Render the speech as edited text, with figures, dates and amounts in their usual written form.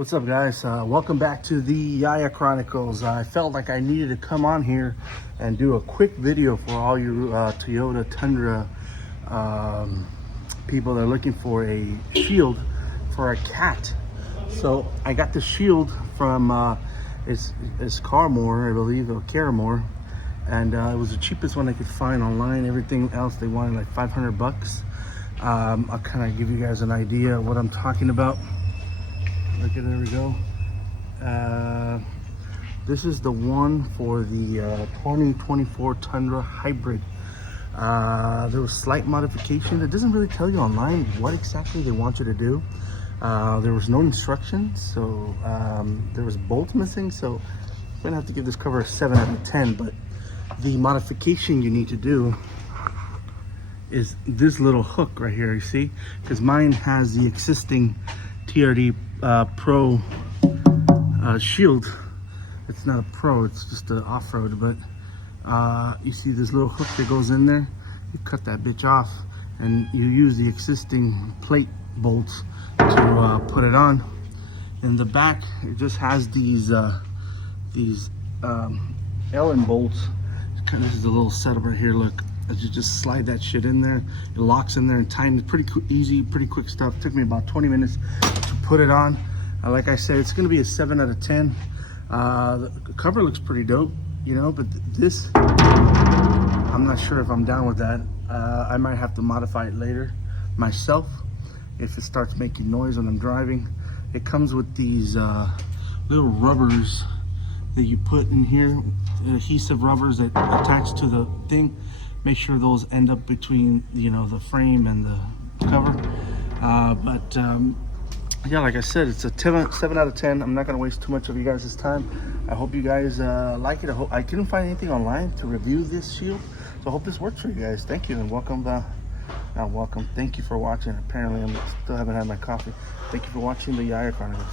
What's up, guys? Welcome back to the Yaya Chronicles. I felt like I needed to come on here and do a quick video for all you Toyota Tundra people that are looking for a shield for a cat. So I got the shield from it's Carmore, I believe, or Caramore, and it was the cheapest one I could find online. Everything else they wanted like 500 bucks. I'll kind of give you guys an idea of what I'm talking about. Look at, there we go. This is the one for the 2024 Tundra Hybrid. There was slight modification. It doesn't really tell you online what exactly they want you to do. There was no instructions, so there was bolts missing, so I'm gonna have to give this cover a 7 out of 10. But the modification you need to do is this little hook right here, you see? Because mine has the existing TRD Pro shield. It's not a Pro, it's just an off-road, but you see this little hook that goes in there? You cut that bitch off and you use the existing plate bolts to put it on. In the back, it just has these Allen bolts. This is a little setup right here, look. As you just slide that shit in there, it locks in there and tighten. Pretty easy, pretty quick stuff. It took me about 20 minutes to put it on. Like I said, it's gonna be a 7 out of 10. The cover looks pretty dope, you know, but this, I'm not sure if I'm down with that. I might have to modify it later myself if it starts making noise when I'm driving. It comes with these little rubbers that you put in here, adhesive rubbers that attach to the thing. Make sure those end up between, you know, the frame and the cover. Yeah, like I said, it's a 7 out of 10. I'm not gonna waste too much of you guys' time. I hope you guys like it. I couldn't find anything online to review this shield, so I hope this works for you guys. Thank you, and welcome. Not welcome. Thank you for watching. Apparently, I still haven't had my coffee. Thank you for watching the Yaya Chronicles.